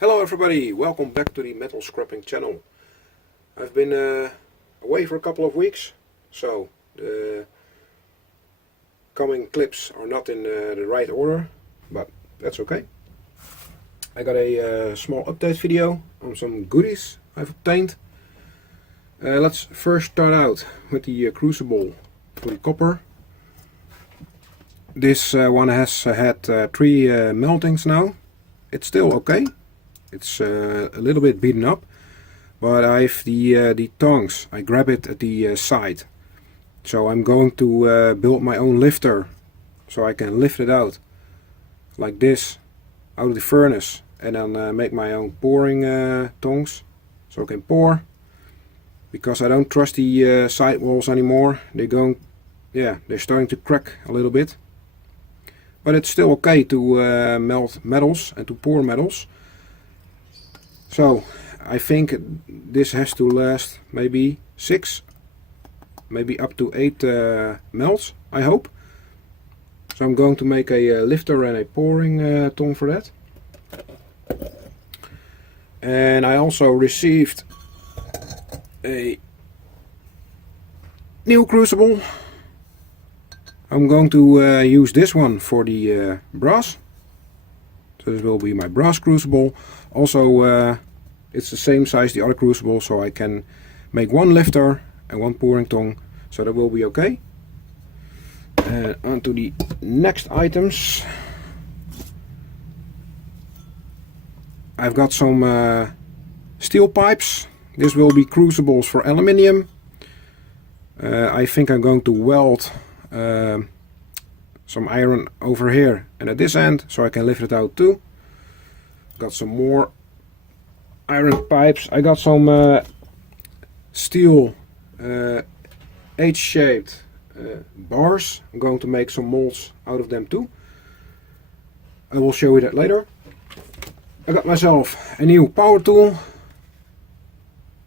Hello everybody, welcome back to the metal scrapping channel. I've been away for a couple of weeks, so the coming clips are not in the right order, but that's okay. I got a small update video on some goodies I've obtained. Let's first start out with the crucible for the copper. This one has had 3 meltings now. It's still okay. It's a little bit beaten up, but I've the tongs. I grab it at the side. So I'm going to build my own lifter, so I can lift it out like this out of the furnace, and then make my own pouring tongs, so I can pour. Because I don't trust the side walls anymore. They're starting to crack a little bit. But it's still okay to melt metals and to pour metals. So I think this has to last maybe 6, maybe up to 8 melts, I hope. So I'm going to make a lifter and a pouring tong for that. And I also received a new crucible. I'm going to use this one for the brass. So this will be my brass crucible. Also it's the same size the other crucible, so I can make one lifter and one pouring tong, so that will be okay. And on to the next items. I've got some steel pipes. This will be crucibles for aluminium. I think I'm going to weld some iron over here and at this end, so I can lift it out too. Got some more iron pipes. I got some steel H-shaped bars. I'm going to make some molds out of them too. I will show you that later. I got myself a new power tool,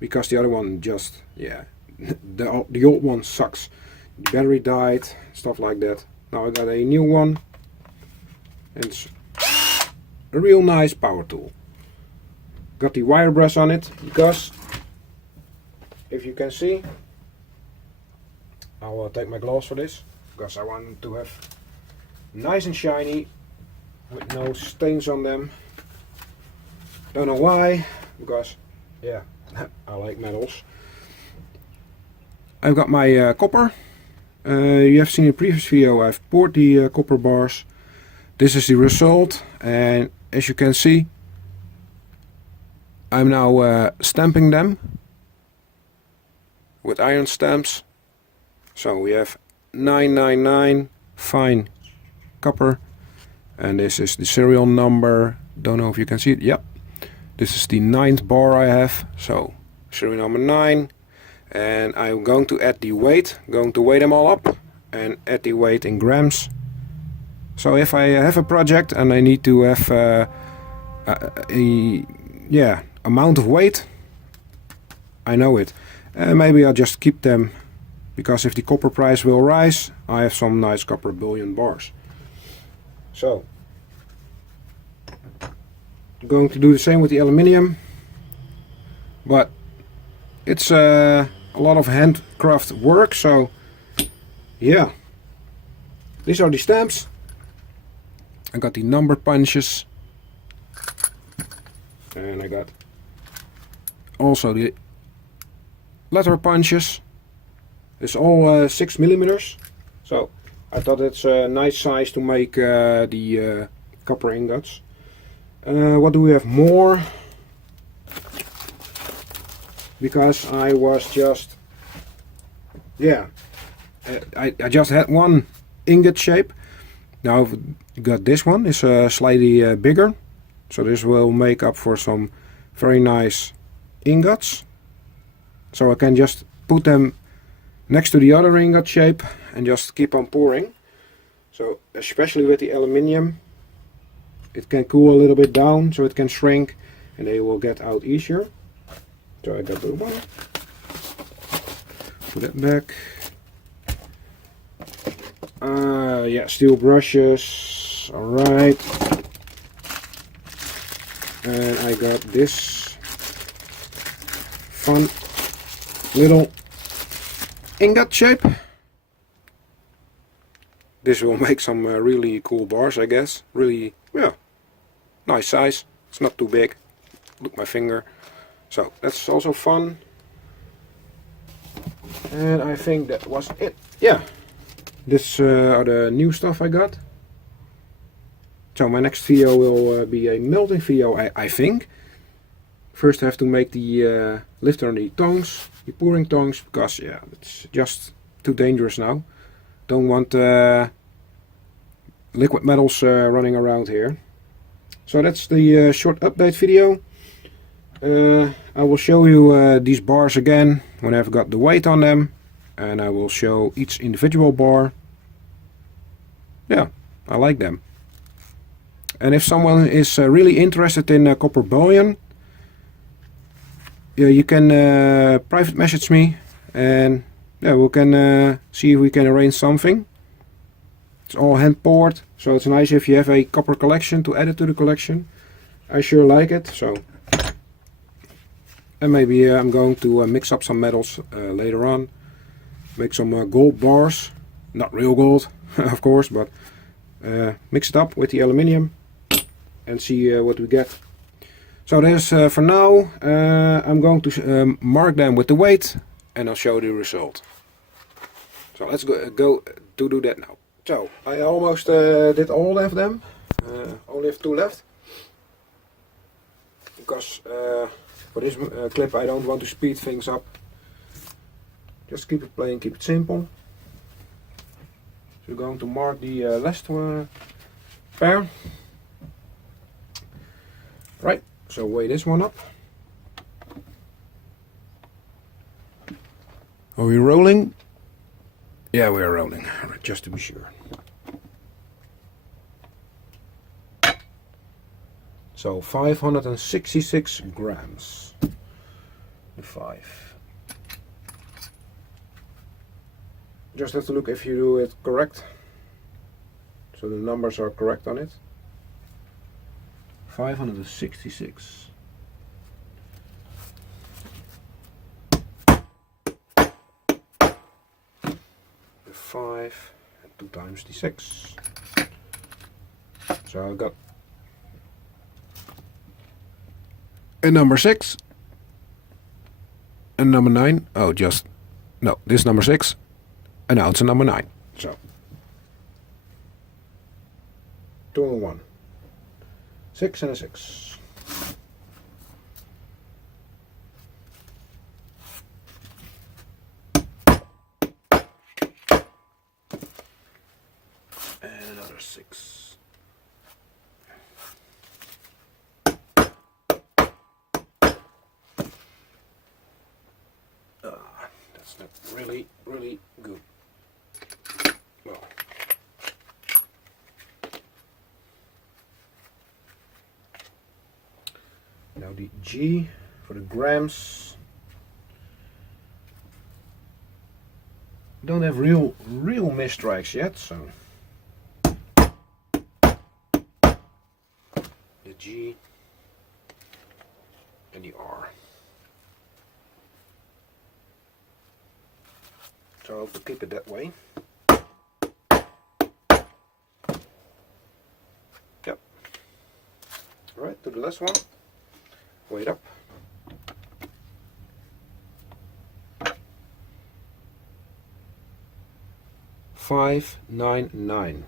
because the other one just, the old one sucks. The battery died, stuff like that. Now I got a new one, and it's a real nice power tool. Got the wire brush on it, because if you can see, I'll take my gloves for this, because I want to have nice and shiny with no stains on them. Don't know why, because I like metals. I've got my copper. You have seen in the previous video I've poured the copper bars. This is the result, and as you can see, I'm now stamping them with iron stamps. So we have 999 fine copper, and this is the serial number. Don't know if you can see it. Yep, this is the 9th bar I have, so serial number 9. And I'm going to add the weight, going to weigh them all up and add the weight in grams. So if I have a project and I need to have amount of weight, I know it. Maybe I'll just keep them, because if the copper price will rise, I have some nice copper bullion bars. So I'm going to do the same with the aluminium, but it's a lot of handcraft work, so yeah. These are the stamps. I got the number punches, and I got also the letter punches. It's all 6 millimeters, so I thought it's a nice size to make the copper ingots. What do we have more? Because I was just, I just had one ingot shape. Now I've got this one, it's slightly bigger, so this will make up for some very nice ingots. So I can just put them next to the other ingot shape and just keep on pouring. So especially with the aluminium, it can cool a little bit down, so it can shrink and they will get out easier. So I got the one. Put that back. Steel brushes. Alright. and I got this fun little ingot shape. This will make some really cool bars, I guess. Really, yeah, nice size. It's not too big. Look, my finger. So that's also fun. And I think that was it. Yeah, this are the new stuff I got. So my next video will be a melting video, I think. First I have to make the lifter on the tongs, the pouring tongs, because yeah, it's just too dangerous now. Don't want liquid metals running around here. So that's the short update video. I will show you these bars again when I've got the weight on them, and I will show each individual bar. Yeah, I like them. And if someone is really interested in copper bullion, yeah, you can private message me, and yeah, we can see if we can arrange something. It's all hand poured, so it's nice if you have a copper collection to add it to the collection. I sure like it. So, and maybe I'm going to mix up some metals later on, make some gold bars, not real gold, of course, but mix it up with the aluminium and see what we get. So there's for now. I'm going to mark them with the weight, and I'll show the result. So let's go to do that now. So I almost did all of them. Only have 2 left, because for this clip I don't want to speed things up. Just keep it plain, keep it simple. So we're going to mark the last pair. Right, so weigh this one up. Are we rolling? Yeah, we are rolling, just to be sure. So 566 grams. The 5. Just have to look if you do it correct. So the numbers are correct on it. 566. The 5 and 2 times the 6. So I got a number 6 and number 9. Oh, just no, this number 6, and now it's a number 9. So 2 and 1. 6 and a 6. And another 6. That's not really good. Well. Now the G for the grams. Don't have real misstrikes yet, so the G and the R. So I hope to keep it that way. Yep. Alright, to the last one. Weight up. $599.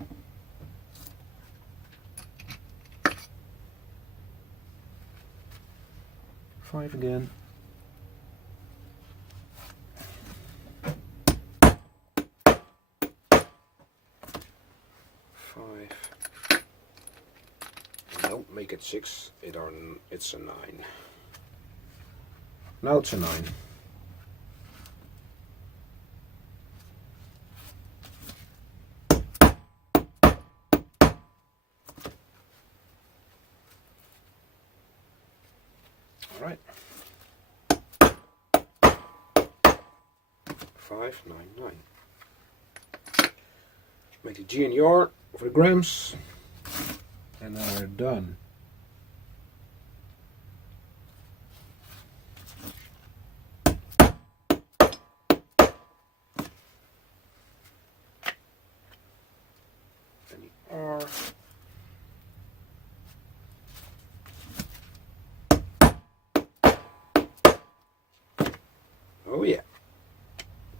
Five again. Five. Don't make it 6. It's a 9. Now it's a 9. All right. 599. Make the G and the R for the grams, and now we're done.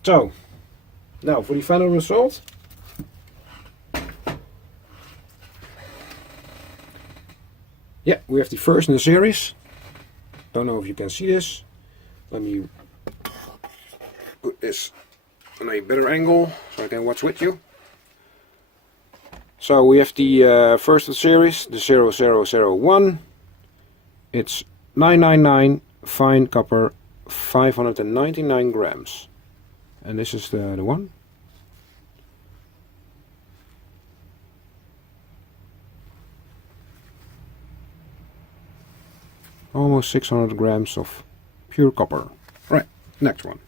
So, now for the final result. Yeah, we have the first in the series. Don't know if you can see this. Let me put this on a better angle so I can watch with you. So we have the first of the series, the 0001. It's 999 fine copper, 599 grams. And this is the one. Almost 600 grams of pure copper. Right, next one.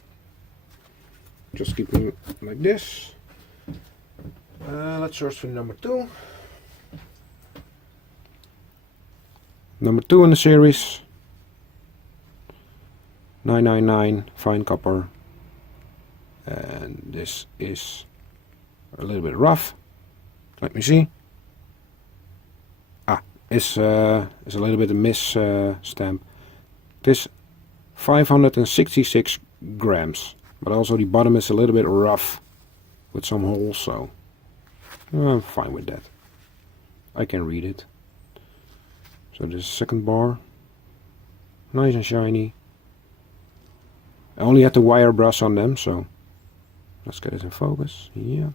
Just keep it like this. Let's search for number 2. Number 2 in the series. 999 fine copper. And this is a little bit rough. Let me see. Is a little bit of miss stamp. This 566 grams, but also the bottom is a little bit rough with some holes, so I'm fine with that. I can read it. So this second bar, nice and shiny. I only had the wire brush on them, so let's get it in focus. Yeah,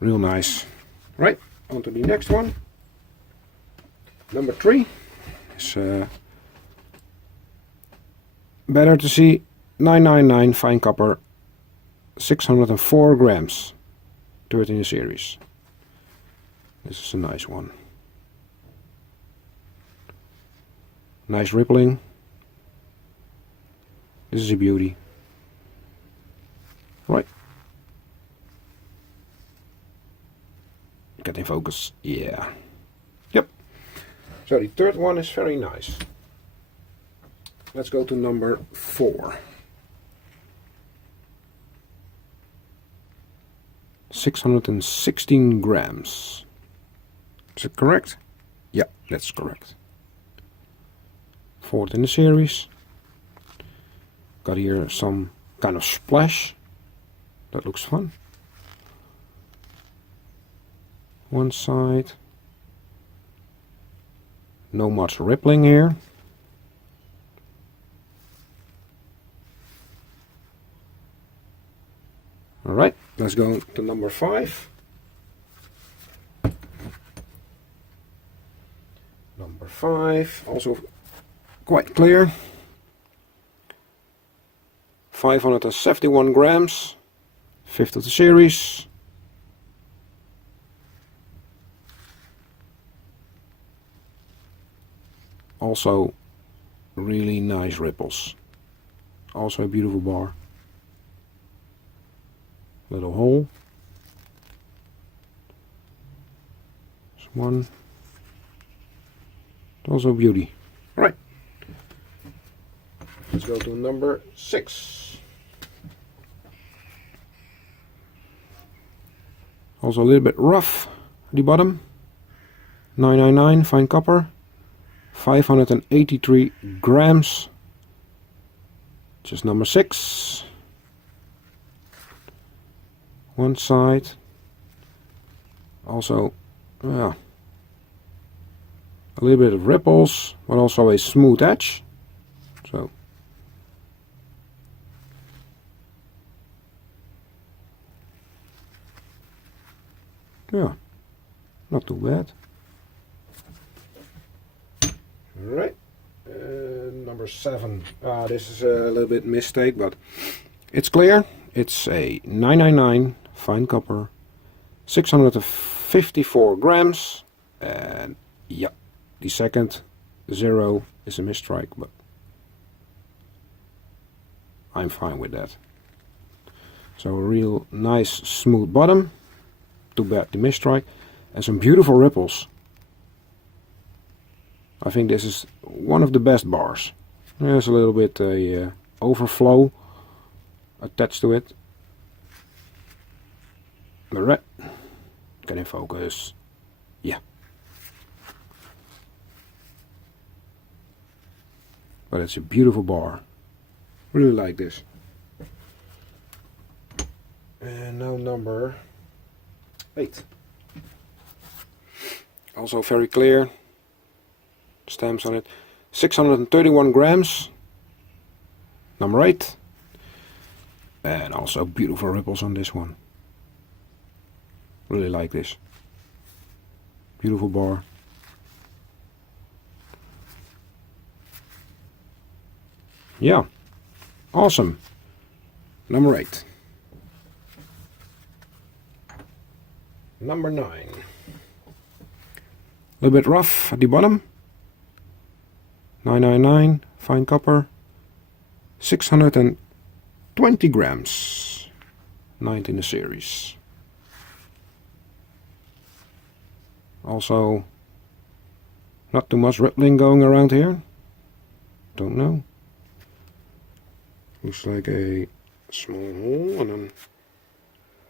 real nice. Right. On to the next one. Number 3 is better to see 999 fine copper, 604 grams, 13 in the series. This is a nice one. Nice rippling. This is a beauty. Right. Get in focus. Yeah. Yep. So the third one is very nice. Let's go to number 4. 616 grams. Is it correct? Yeah, that's correct. Fourth in the series. Got here some kind of splash. That looks fun. One side. No much rippling here. Alright, let's go to number 5. Number 5, also quite clear. 571 grams, 5th of the series. Also really nice ripples. Also a beautiful bar. Little hole. There's one. Also beauty. Right. Let's go to number 6. Also a little bit rough at the bottom. 999 fine copper. 583 grams. Just number 6. One side. Also, yeah, a little bit of ripples, but also a smooth edge. So, yeah, not too bad. Alright, number 7. This is a little bit mistake, but it's clear. It's a 999 fine copper, 654 grams, and yeah, the second 0 is a mistrike, but I'm fine with that. So a real nice smooth bottom, too bad the mistrike, and some beautiful ripples. I think this is one of the best bars. There's a little bit overflow attached to it. Alright, get in focus. Yeah. But it's a beautiful bar. Really like this. And now number 8. Also very clear. Stamps on it. 631 grams. Number 8. And also beautiful ripples on this one. Really like this. Beautiful bar. Yeah. Awesome. Number 8. Number 9. A little bit rough at the bottom. 999 fine copper. 620 grams. 9th in the series. Also not too much rippling going around here. Don't know. Looks like a small hole and then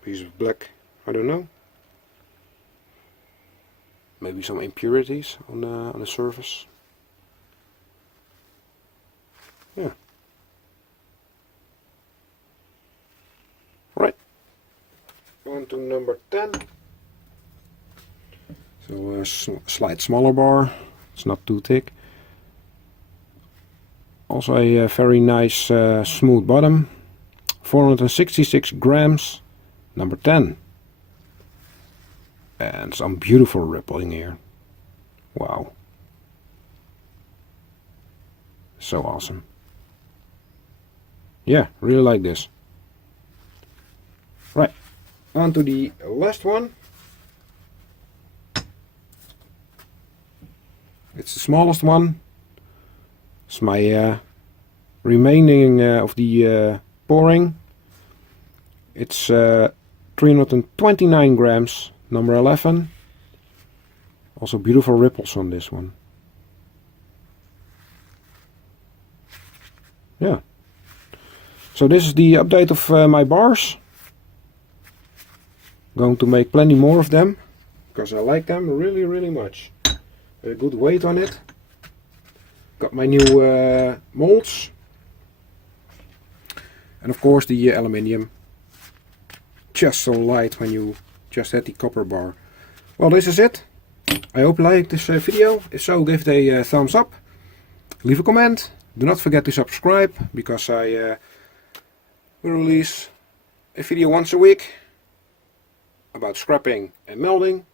a piece of black, I don't know. Maybe some impurities on the surface. Yeah. Right. On to number 10. So a slight smaller bar. It's not too thick. Also a very nice smooth bottom. 466 grams. Number 10. And some beautiful rippling here. Wow. So awesome. Yeah, really like this. Right. On to the last one. It's the smallest one. It's my remaining of the pouring. It's 329 grams. Number 11. Also beautiful ripples on this one. Yeah. So this is the update of my bars. Going to make plenty more of them because I like them really, really much. A good weight on it. Got my new molds. And of course the aluminium. Just so light when you just had the copper bar. Well, this is it. I hope you liked this video. If so, give it a thumbs up. Leave a comment. Do not forget to subscribe because I will release a video once a week about scrapping and melding.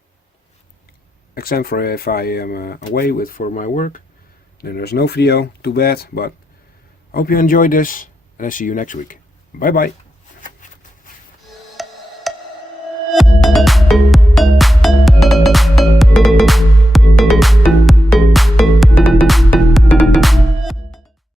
Except for if I am away for my work. Then there's no video. Too bad. But I hope you enjoyed this. And I see you next week. Bye bye.